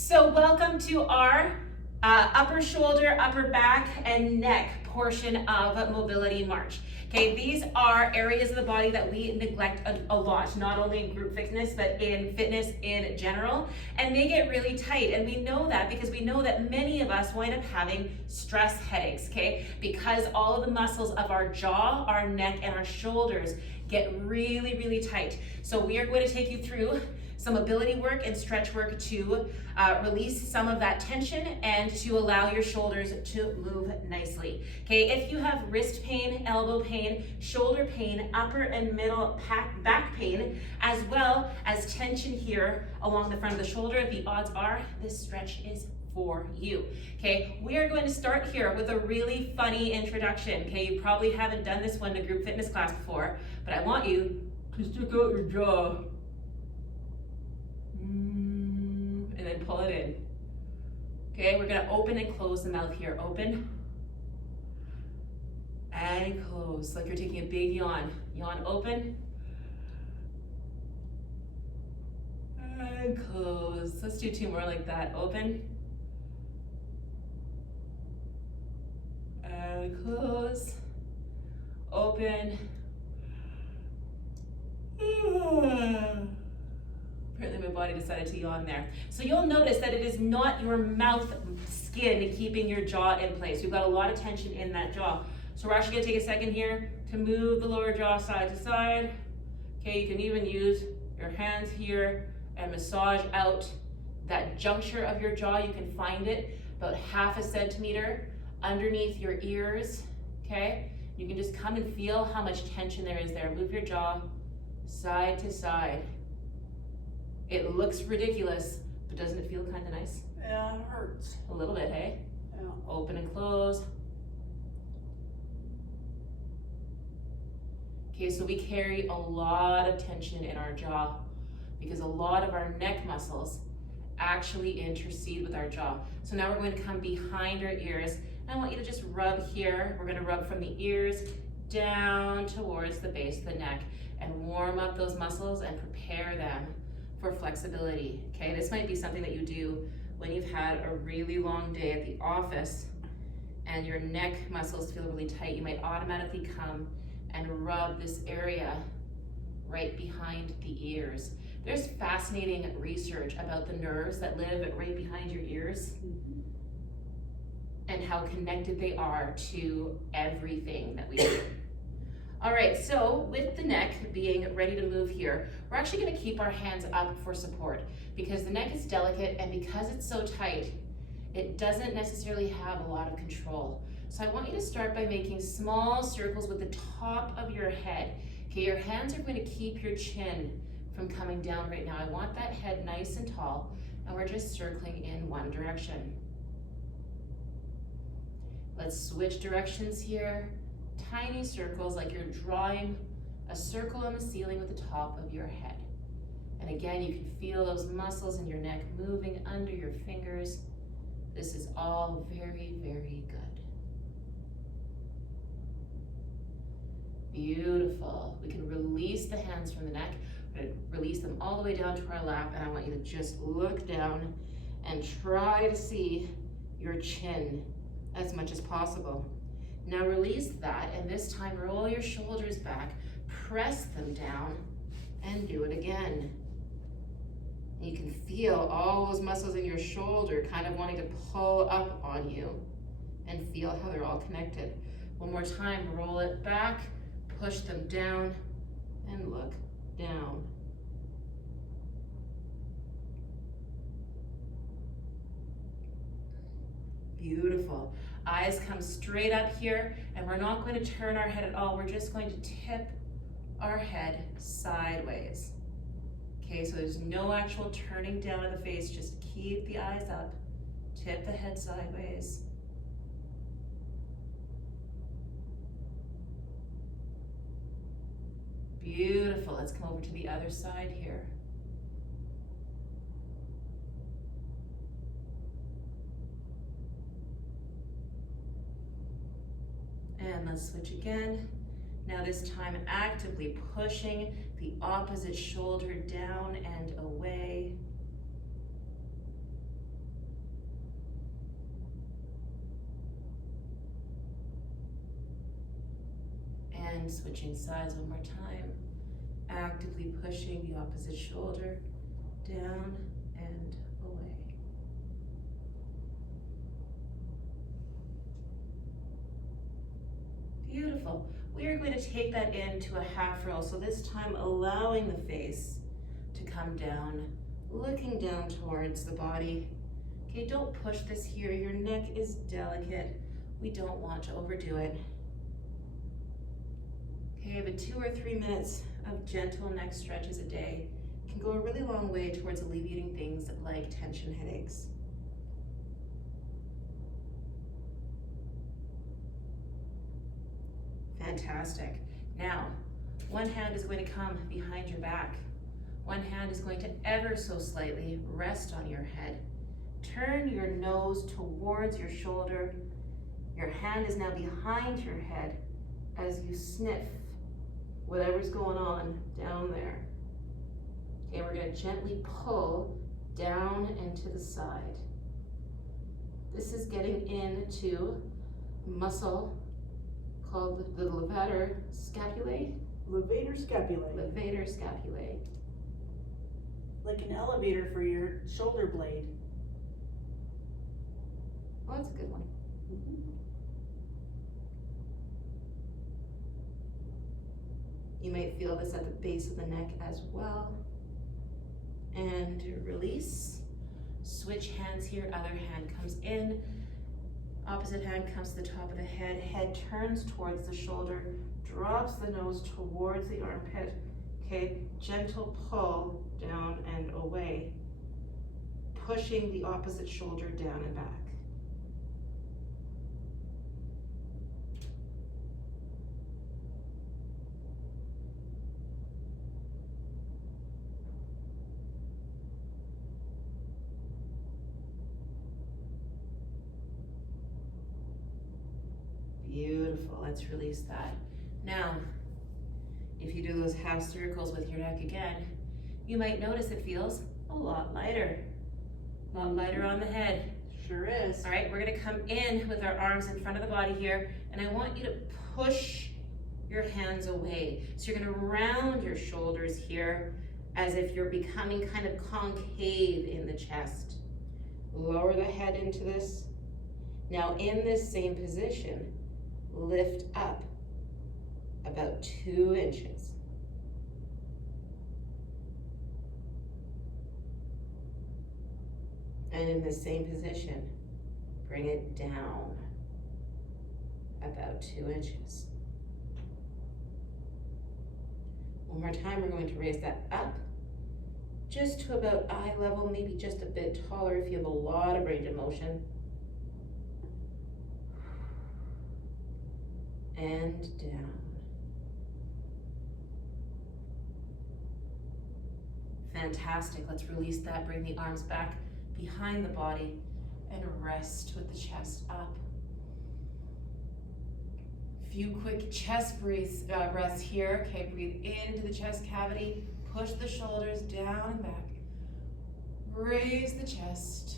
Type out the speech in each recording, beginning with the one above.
So welcome to our upper shoulder, upper back, and neck portion of Mobility March. Okay, these are areas of the body that we neglect a lot, not only in group fitness, but in fitness in general. And they get really tight. And we know that because we know that many of us wind up having stress headaches, okay? Because all of the muscles of our jaw, our neck, and our shoulders get really, really tight. So we are going to take you through some mobility work and stretch work to release some of that tension and to allow your shoulders to move nicely. Okay, if you have wrist pain, elbow pain, shoulder pain, upper and middle back pain, as well as tension here along the front of the shoulder, the odds are this stretch is for you. Okay, we are going to start here with a really funny introduction. Okay, you probably haven't done this one in a group fitness class before, but I want you to stick out your jaw. And then pull it in. Okay, we're gonna open and close the mouth here. Open and close, like you're taking a big yawn. Yawn, open and close. Let's do two more like that. Open and close. Open. Apparently my body decided to yawn there. So you'll notice that it is not your mouth skin keeping your jaw in place. We've got a lot of tension in that jaw. So we're actually gonna take a second here to move the lower jaw side to side. Okay, you can even use your hands here and massage out that juncture of your jaw. You can find it about 1/2 centimeter underneath your ears, okay? You can just come and feel how much tension there is there. Move your jaw side to side. It looks ridiculous, but doesn't it feel kind of nice? Yeah, it hurts. A little bit, hey? Yeah. Open and close. Okay, so we carry a lot of tension in our jaw because a lot of our neck muscles actually intercede with our jaw. So now we're going to come behind our ears. And I want you to just rub here. We're gonna rub from the ears down towards the base of the neck and warm up those muscles and prepare them for flexibility. Okay, this might be something that you do when you've had a really long day at the office and your neck muscles feel really tight. You might automatically come and rub this area right behind the ears. There's fascinating research about the nerves that live right behind your ears and how connected they are to everything that we do. All right, so with the neck being ready to move here, we're actually gonna keep our hands up for support because the neck is delicate and because it's so tight, it doesn't necessarily have a lot of control. So I want you to start by making small circles with the top of your head. Okay, your hands are going to keep your chin from coming down right now. I want that head nice and tall, and we're just circling in one direction. Let's switch directions here. Tiny circles like you're drawing a circle on the ceiling with the top of your head. And again, you can feel those muscles in your neck moving under your fingers. This is all very, very good. Beautiful. We can release the hands from the neck. We're going to release them all the way down to our lap, and I want you to just look down and try to see your chin as much as possible. Now release that, and this time roll your shoulders back, press them down, and do it again. You can feel all those muscles in your shoulder kind of wanting to pull up on you and feel how they're all connected. One more time, roll it back, push them down, and look down. Beautiful. Eyes come straight up here, and we're not going to turn our head at all. We're just going to tip our head sideways. Okay, so there's no actual turning down of the face, just keep the eyes up, tip the head sideways. Beautiful. Let's come over to the other side here. And let's switch again. Now this time actively pushing the opposite shoulder down and away. And switching sides one more time. Actively pushing the opposite shoulder down and away. Beautiful. We are going to take that into a half roll. So this time allowing the face to come down, looking down towards the body. Okay, don't push this here. Your neck is delicate. We don't want to overdo it. Okay, but 2 or 3 minutes of gentle neck stretches a day can go a really long way towards alleviating things like tension headaches. Fantastic. Now, one hand is going to come behind your back. One hand is going to ever so slightly rest on your head. Turn your nose towards your shoulder. Your hand is now behind your head as you sniff whatever's going on down there. Okay, we're going to gently pull down and to the side. This is getting into muscle called the levator scapulae. Levator scapulae. Levator scapulae. Like an elevator for your shoulder blade. Oh, that's a good one. You might feel this at the base of the neck as well. And release. Switch hands here, other hand comes in. Opposite hand comes to the top of the head. Head turns towards the shoulder, drops the nose towards the armpit. Okay, gentle pull down and away. Pushing the opposite shoulder down and back. Beautiful, let's release that. Now, if you do those half circles with your neck again, you might notice it feels a lot lighter. A lot lighter on the head. Sure is. All right, we're gonna come in with our arms in front of the body here, and I want you to push your hands away. So you're gonna round your shoulders here as if you're becoming kind of concave in the chest. Lower the head into this. Now in this same position, lift up about 2 inches. And in the same position, bring it down about 2 inches. One more time, we're going to raise that up just to about eye level, maybe just a bit taller if you have a lot of range of motion. And down. Fantastic, let's release that, bring the arms back behind the body and rest with the chest up. Few quick chest breaths here. Okay, breathe into the chest cavity, push the shoulders down and back, raise the chest.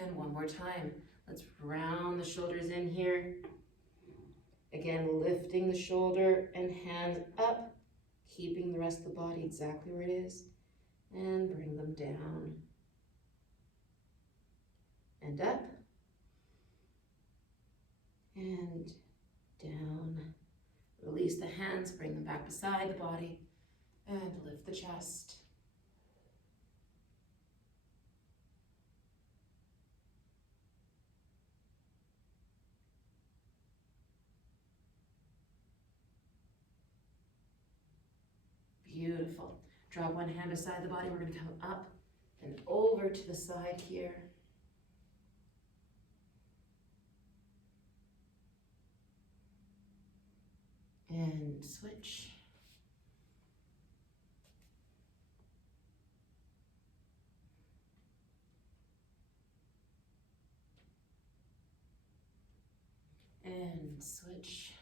And one more time. Let's round the shoulders in here. Again, lifting the shoulder and hands up, keeping the rest of the body exactly where it is, and bring them down. And up, and down. Release the hands, bring them back beside the body, and lift the chest. Beautiful. Drop one hand beside the body. We're going to come up and over to the side here. And switch. And switch.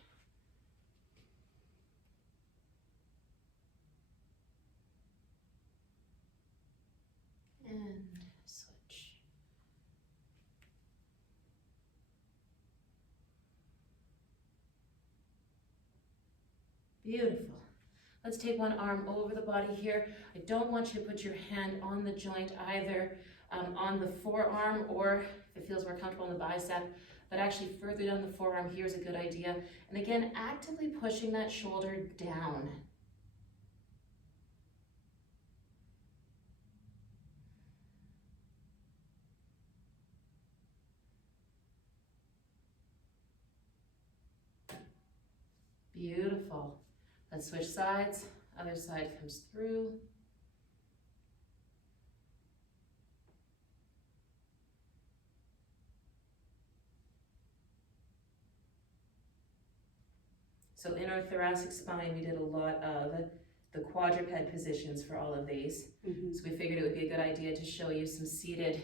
Beautiful. Let's take one arm over the body here. I don't want you to put your hand on the joint either, on the forearm, or if it feels more comfortable on the bicep, but actually further down the forearm here is a good idea. And again, actively pushing that shoulder down. Beautiful. Let's switch sides. Other side comes through. So in our thoracic spine, we did a lot of the quadruped positions for all of these. So we figured it would be a good idea to show you some seated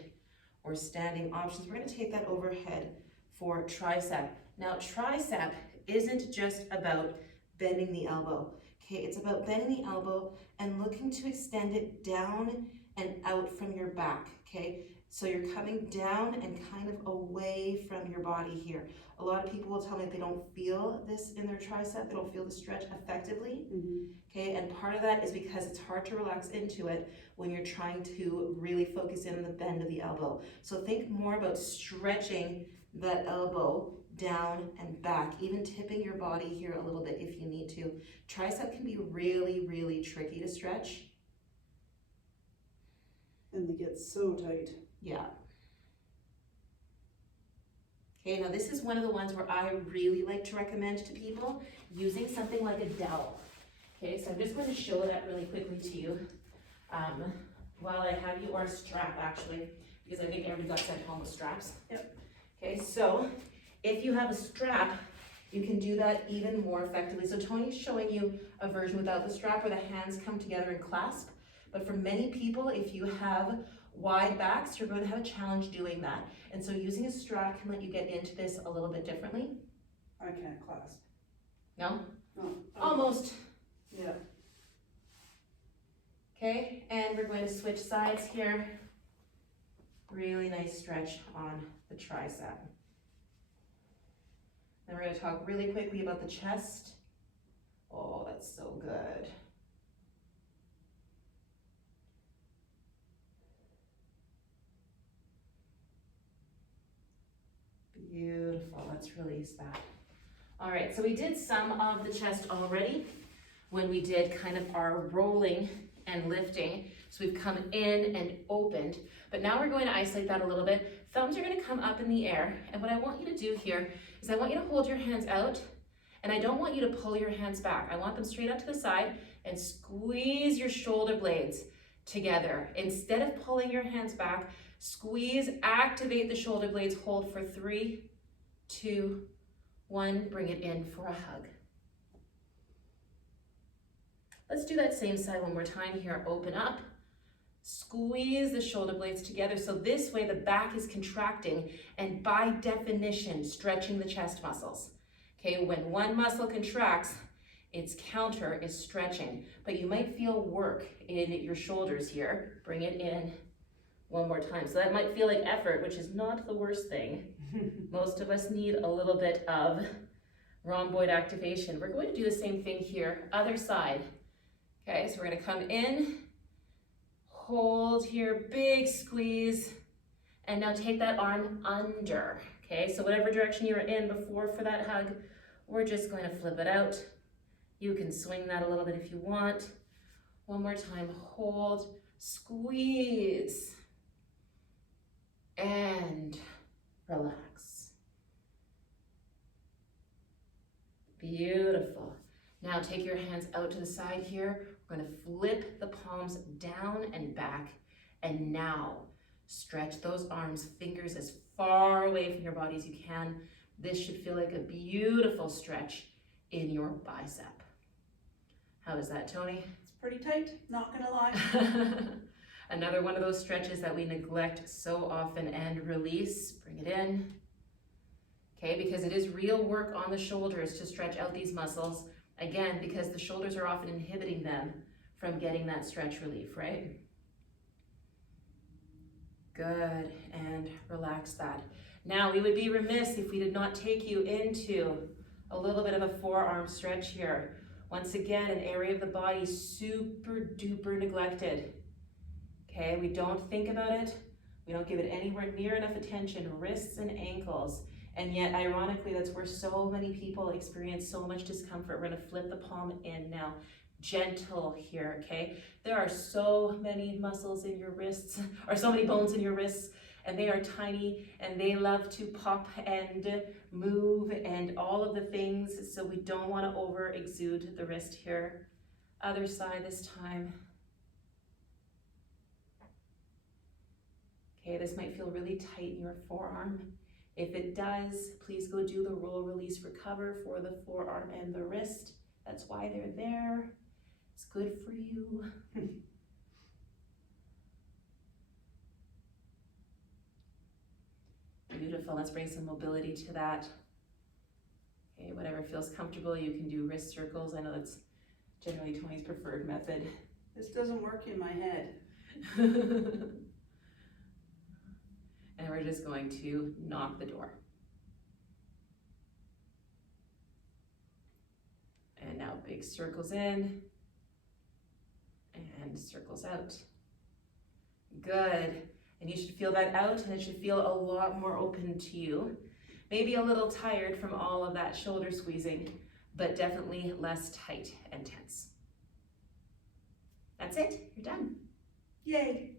or standing options. We're going to take that overhead for tricep. Now, tricep isn't just about bending the elbow, okay? It's about bending the elbow and looking to extend it down and out from your back, okay? So you're coming down and kind of away from your body here. A lot of people will tell me they don't feel this in their tricep, they don't feel the stretch effectively, okay? And part of that is because it's hard to relax into it when you're trying to really focus in on the bend of the elbow. So think more about stretching that elbow down and back, even tipping your body here a little bit if you need to. Tricep can be really, really tricky to stretch. And they get so tight. Yeah. Okay, now this is one of the ones where I really like to recommend to people using something like a dowel. Okay, so I'm just going to show that really quickly to you while I have you, or a strap actually, because I think everybody got sent home with straps. Yep. Okay, so if you have a strap, you can do that even more effectively. So Tony's showing you a version without the strap where the hands come together and clasp. But for many people, if you have wide backs, you're going to have a challenge doing that. And so using a strap can let you get into this a little bit differently. I can't clasp. No? No. Almost. Yeah. Okay, and we're going to switch sides here. Really nice stretch on the tricep. Then we're going to talk really quickly about the chest. Oh, that's so good. Beautiful, let's release that. All right, so we did some of the chest already when we did kind of our rolling and lifting. So we've come in and opened, but now we're going to isolate that a little bit. Thumbs are going to come up in the air, and what I want you to do here is I want you to hold your hands out, and I don't want you to pull your hands back. I want them straight up to the side and squeeze your shoulder blades together. Instead of pulling your hands back, squeeze, activate the shoulder blades, hold for 3, 2, 1, bring it in for a hug. Let's do that same side one more time here. Open up, squeeze the shoulder blades together. So this way the back is contracting and by definition, stretching the chest muscles. Okay, when one muscle contracts, its counter is stretching, but you might feel work in your shoulders here. Bring it in one more time. So that might feel like effort, which is not the worst thing. Most of us need a little bit of rhomboid activation. We're going to do the same thing here, other side. Okay, so we're going to come in, hold here, big squeeze, and now take that arm under. Okay, so whatever direction you were in before for that hug, we're just going to flip it out. You can swing that a little bit if you want. One more time, hold, squeeze, and relax. Beautiful. Now take your hands out to the side here. We're going to flip the palms down and back. And now stretch those arms, fingers as far away from your body as you can. This should feel like a beautiful stretch in your bicep. How is that, Tony? It's pretty tight, not gonna lie. Another one of those stretches that we neglect so often and release. Bring it in. Okay, because it is real work on the shoulders to stretch out these muscles. Again, because the shoulders are often inhibiting them from getting that stretch relief, right? Good, and relax that. Now, we would be remiss if we did not take you into a little bit of a forearm stretch here. Once again, an area of the body super duper neglected. Okay, we don't think about it. We don't give it anywhere near enough attention, wrists and ankles. And yet, ironically, that's where so many people experience so much discomfort. We're gonna flip the palm in now. Gentle here, okay? There are so many muscles in your wrists, or so many bones in your wrists, and they are tiny, and they love to pop and move and all of the things, so we don't wanna over exude the wrist here. Other side this time. Okay, this might feel really tight in your forearm. If it does, please go do the roll, release, recover for the forearm and the wrist. That's why they're there. It's good for you. Beautiful, let's bring some mobility to that. Okay, whatever feels comfortable, you can do wrist circles. I know that's generally Tony's preferred method. This doesn't work in my head. And we're just going to knock the door. And now big circles in and circles out. Good. And you should feel that out, and it should feel a lot more open to you. Maybe a little tired from all of that shoulder squeezing, but definitely less tight and tense. That's it, you're done. Yay.